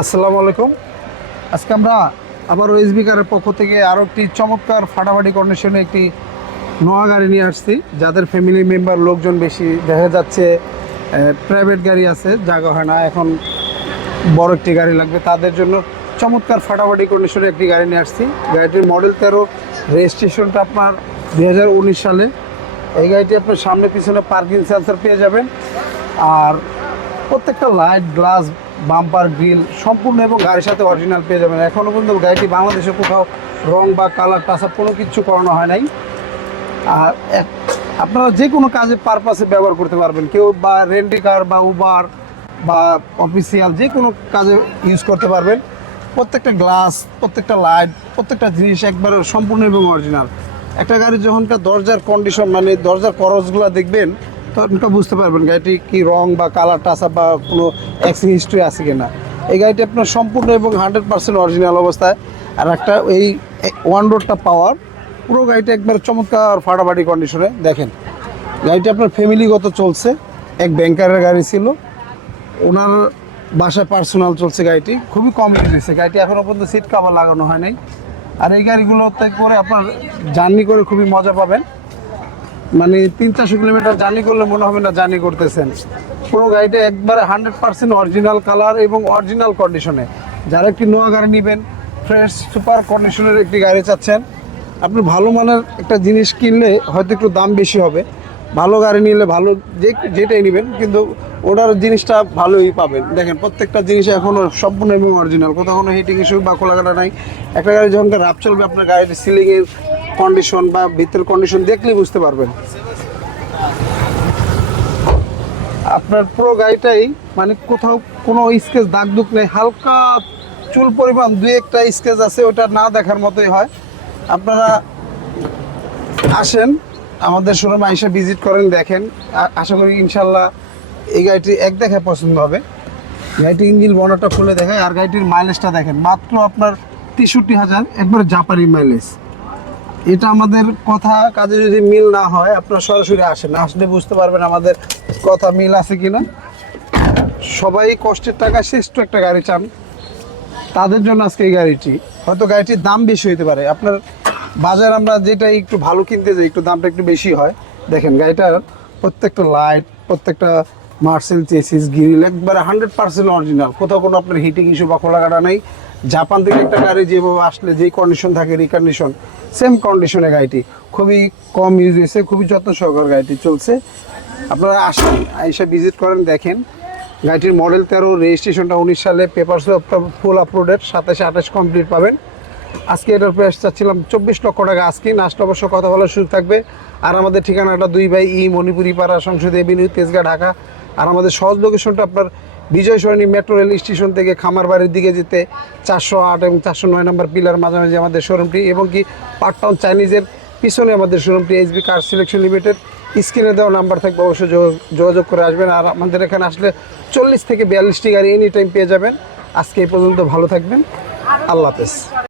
আসসালামু আলাইকুম। আজকে আমরা আবার ওএসবি কারের পক্ষ থেকে আরও একটি চমৎকার ফাটাফাটি কন্ডিশনে একটি নোয়া গাড়ি নিয়ে আসছি। যাদের ফ্যামিলি মেম্বার লোকজন বেশি, দেখা যাচ্ছে প্রাইভেট গাড়ি আছে, জায়গা হয় না, এখন বড় একটি গাড়ি লাগবে, তাদের জন্য চমৎকার ফাটাফাটি কন্ডিশনে একটি গাড়ি নিয়ে আসছি। গাড়িটির মডেল 13, রেজিস্ট্রেশনটা আপনার 2019 সালে। এই গাড়িটি আপনার সামনে পিছনে পার্কিং সেন্সর পেয়ে যাবেন, আর প্রত্যেকটা লাইট, গ্লাস, বাম্পার, গ্রিল সম্পূর্ণ এবং গাড়ির সাথে অরিজিনাল পেয়ে যাবেন। এখনও পর্যন্ত গাড়িটি বাংলাদেশে কোথাও রং বা কালার টাচআপ কোনো কিছু করানো হয় নাই। আর আপনারা যে কোনো কাজে পারপাসে ব্যবহার করতে পারবেন, কেউ বা রেন্টি কার বা উবার বা অফিসিয়াল যে কোনো কাজে ইউজ করতে পারবেন। প্রত্যেকটা গ্লাস, প্রত্যেকটা লাইট, প্রত্যেকটা জিনিস একবারে সম্পূর্ণ এবং অরিজিনাল। একটা গাড়ি যখনকার দরজার কন্ডিশন, মানে দরজার করসগুলো দেখবেন, তখনটা বুঝতে পারবেন গাড়িটি কি রং বা কালার টাচআপ বা কোনো অ্যাক্সিডেন্ট হিস্ট্রি আছে কিনা। এই গাড়িটি আপনার সম্পূর্ণ এবং 100% অরিজিনাল অবস্থায়। আর একটা এই ওয়ান রোডটা পাওয়ার, পুরো গাড়িটা একবার চমৎকার ফাটাফাটি কন্ডিশনে। দেখেন গাড়িটা আপনার ফ্যামিলিগত চলছে, এক ব্যাংকারের গাড়ি ছিল, ওনার বাসায় পার্সোনাল চলছে। গাড়িটি খুবই কম ইউজ হয়েছে, গাড়িটি এখনও পর্যন্ত সিট কাভার লাগানো হয় নাই। আর এই গাড়িগুলোতে করে আপনার জার্নি করে খুবই মজা পাবেন, মানে 300-400 কিলোমিটার জার্নি করলে মনে হবে না জার্নি করতেছেন। পুরো গাড়িটা একবারে 100% অরিজিনাল কালার এবং অরিজিনাল কন্ডিশনে। যারা একটি নোয়া গাড়ি নেবেন, ফ্রেশ সুপার কন্ডিশনের একটি গাড়ি চাচ্ছেন, আপনি ভালো মানের একটা জিনিস কিনলে হয়তো একটু দাম বেশি হবে, ভালো গাড়ি নিলে ভালো যেটাই নেবেন কিন্তু ওটার জিনিসটা ভালোই পাবেন। দেখেন প্রত্যেকটা জিনিস এখনও সম্পূর্ণ এবং অরিজিনাল, কোথাও কোনো হিটিং ইস্যু বা খোলাঘাটা নাই। একটা গাড়ি যখন রাফ চলবে, আপনার গাড়ির সিলিংয়ের কন্ডিশন বা ভিতরের কন্ডিশন দেখলেই বুঝতে পারবেন। আপনার পুরো গাড়িটাই মানে কোথাও কোনো স্কেচ দাগ দুগ নেই, হালকা চুল পরিমাণ 2-1টা স্কেচ আছে, ওটা না দেখার মতোই হয়। আপনারা আসেন আমাদের শোরুমে, আইসা ভিজিট করেন, দেখেন। আশা করি ইনশাল্লাহ এই গাড়িটি এক দেখায় পছন্দ হবে। গাড়িটির ইঞ্জিন বর্ণাটা খুলে দেখায়, আর গাড়িটির মাইলেজটা দেখেন, মাত্র আপনার 63,000, একবারে জাপানি মাইলেজ। এটা আমাদের কথা কাজে যদি মিল না হয়, আপনারা সরাসরি আসেন, আসলে বুঝতে পারবেন আমাদের কথা মিল আছে কিনা। সবাই কষ্টের টাকা শ্রেষ্ঠ একটা গাড়ি চান, তাদের জন্য আজকে এই গাড়িটি। হয়তো গাড়িটির দাম বেশি হইতে পারে, আপনার বাজার আমরা যেটা একটু ভালো কিনতে যাই একটু দামটা একটু বেশি হয়। দেখেন গাড়িটার প্রত্যেকটা লাইট, প্রত্যেকটা মার্সেল চেসিস, গ্রিল একবারে 100% অরিজিনাল, কোথাও কোনো আপনার হিটিং ইস্যু বা খোলাঘাটা নেই। জাপান থেকে একটা গাড়ি যেভাবে আসলে যেই কন্ডিশন থাকে, রিকন্ডিশন সেম কন্ডিশনে গাড়িটি খুবই কম ইউজ হয়েছে, খুবই যত্ন সহকারে গাড়িটি চলছে। আপনারা আসেন, এসে ভিজিট করেন, দেখেন। গাড়িটির মডেল 13, রেজিস্ট্রেশনটা 19 সালে, পেপারস ফুল আপলোডেড, 27-28 কমপ্লিট পাবেন। আজকে এটার প্রাইস চাচ্ছিলাম 24 লক্ষ টাকা। আজকে আসলে অবশ্য কথা বলার সুযোগ থাকবে। আর আমাদের ঠিকানাটা 2 বাই ই মণিপুরি পাড়া, সংসদীয় এভিনিউ, তেজগাঁ, ঢাকা। আর আমাদের সহজ লোকেশনটা আপনার বিজয় সরণি মেট্রো রেল স্টেশন থেকে খামারবাড়ির দিকে যেতে 408 এবং 409 নম্বর পিলার মাঝামাঝি আমাদের শোরুমটি, এবং কি পার্ক টাউন চাইনিজের পিছনে আমাদের শোরুমটি, এসবি কার সিলেকশন লিমিটেড। স্ক্রিনে দেওয়া নাম্বার থাকবে, অবশ্যই যোগাযোগ করে আসবেন। আর আমাদের এখানে আসলে 40 থেকে 42টি গাড়ি এনি টাইম পেয়ে যাবেন। আজকে এই পর্যন্ত, ভালো থাকবেন, আল্লাহ হাফেজ।